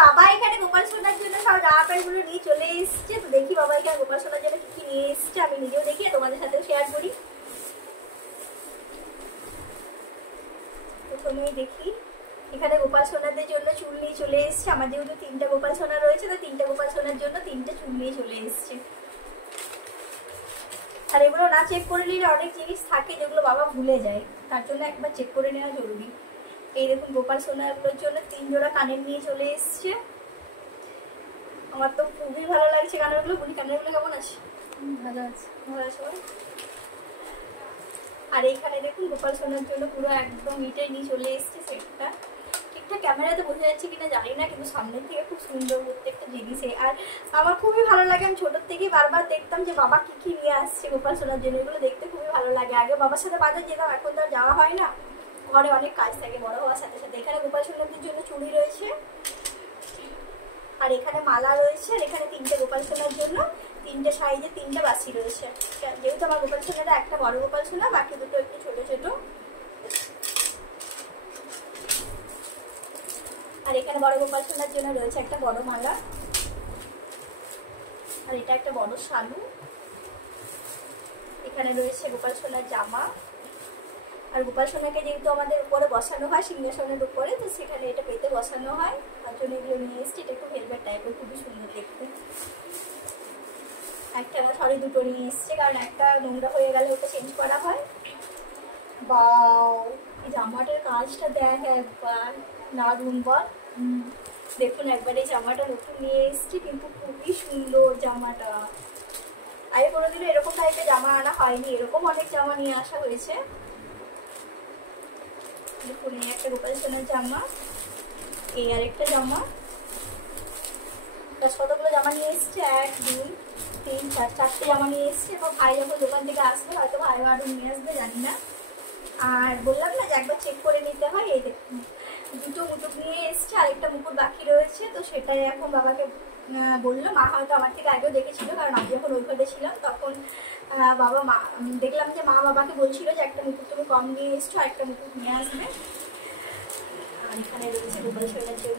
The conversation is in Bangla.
বাবা এখানে গোপাল সোনার জন্য সব জামা প্যান্ট গুলো নিয়ে চলে এসছে। তো দেখি বাবা এখানে গোপাল সোনার জন্য কি কি নিয়ে এসছে, আমি নিজেও দেখি তোমাদের সাথে শেয়ার করি। প্রথমেই দেখি এখানে গোপাল সোনাদের জন্য চুল নিয়ে চলে এসছে। আমার যেহেতু 3টা গোপাল সোনা রয়েছে, তো 3টা গোপাল সোনার জন্য 3টে চুল নিয়ে চলে এসছে। আর এগুলো না চেক করে নিলে অনেক জিনিস থাকে যেগুলো বাবা ভুলে যায়, তার জন্য একবার চেক করে নেওয়া জরুরি। এই দেখুন গোপাল সোনাগুলোর জন্য 3 জোড়া কানের নিয়ে চলে এসছে। আমার তো খুবই ভালো লাগছে কানেরগুলো। বুনি কানেরগুলো কেমন আছে? ভালো আছে, ভালো আছে। আর এইখানে দেখুন গোপাল সোনার জন্য পুরো একদম ইটে নিয়ে চলে এসছে সেটটা। ঠিকঠাক ক্যামেরাতে বোঝা যাচ্ছে কিনা জানি না, কিন্তু সামনের থেকে খুব সুন্দর প্রত্যেকটা জিনিসে। আর আমার খুবই ভালো লাগে, আমি ছোটোর থেকেই বারবার দেখতাম যে বাবা কি কি নিয়ে আসছে গোপাল সোনার জন্য। এগুলো দেখতে খুবই ভালো লাগে। আগে বাবার সাথে বাজার যেতাম, এখন তো আর যাওয়া হয় না, ঘরে অনেক কাজ থাকে বড় হওয়ার সাথে সাথে। এখানে গোপাল সোনাদের জন্য চুড়ি রয়েছে, আর এখানে মালা রয়েছে। আর এখানে 3টে গোপাল সোনার জন্য 3টে সাইজে 3টে বাসি রয়েছে। যেহেতু আমার গোপাল সোনাটা একটা বড় গোপাল সোনা, বাকি দুটো একটু ছোট ছোট। আর এখানে বড় গোপাল সোনার জন্য রয়েছে একটা বড় মালা, আর এটা একটা বড় শালু। এখানে রয়েছে গোপাল সোনার জামা। আর গোপাল সোনাকে যেহেতু আমাদের উপরে বসানো হয় সিংহাসনের উপরে, তো সেখানে এটা পেতে বসানো হয়, তার জন্য এগুলো নিয়ে এসছি। এটা একটু হেলমেট টাইপের, খুবই সুন্দর দেখতে। একটা সরি দুটো নিয়ে এসছে, কারণ একটা নোংরা হয়ে গেলে ওটা চেঞ্জ করা হয়। বাও, এই জামাটার কাজটা দেখ একবার, দারুণ বল। দেখুন একবার এই জামাটা নতুন নিয়ে এসছি, কিন্তু খুবই সুন্দর জামাটা। আগে কোনোদিনও এরকম টাইপের জামা আনা হয়নি, এরকম অনেক জামা নিয়ে আসা হয়েছে। দেখুন এই একটা গোপাল সোনার জামা, এই আরেকটা জামা। প্লাস কতগুলো জামা নিয়ে এসছে, 1 2 3 4 4টে জামা নিয়ে এসছে। এবং ভাই যখন দোকান থেকে আসবে হয়তো ভাই আরও নিয়ে আসবে, জানি না। আর বললাম না যে একবার চেক করে নিতে হয়। এই দেখুন 2টো মুকুট নিয়ে এসছে, আরেকটা মুকুট বাকি রয়েছে। তো সেটাই এখন বাবাকে বললো। মা হয়তো আমার থেকে আগেও দেখেছিল, কারণ আমি যখন ওই ঘরে ছিলাম তখন মা দেখলাম যে মা বাবাকে বলছিল যে একটা মুকুট তুমি কম নিয়ে এসছো, আরেকটা মুকুট নিয়ে আসবে। আর এখানে রয়েছে গোপাল সোনার জন্য